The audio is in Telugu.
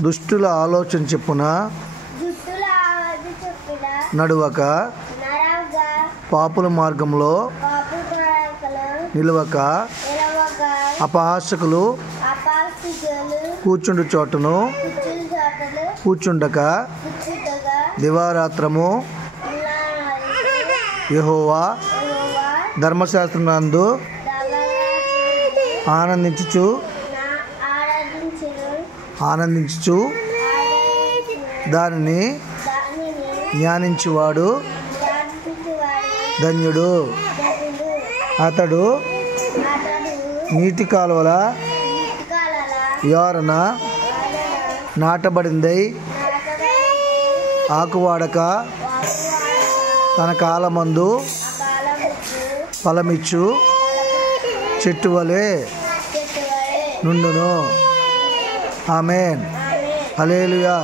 దుష్టుల ఆలోచన చెప్పున నడువక పాపుల మార్గంలో నిలవక అపహాసకులు కూర్చుండు చోటను కూర్చుండక దివారాత్రము యెహోవా ధర్మశాస్త్రమునందు ఆనందించుచు దానిని ధ్యానించువాడు ధన్యుడు. అతడు నీటి కాలువల యోరన నాటబడిందై ఆకువాడక తన కాలమందు ఫలమిచ్చు చెట్టు వలె నుండును. ఆమేన్. హల్లెలూయా.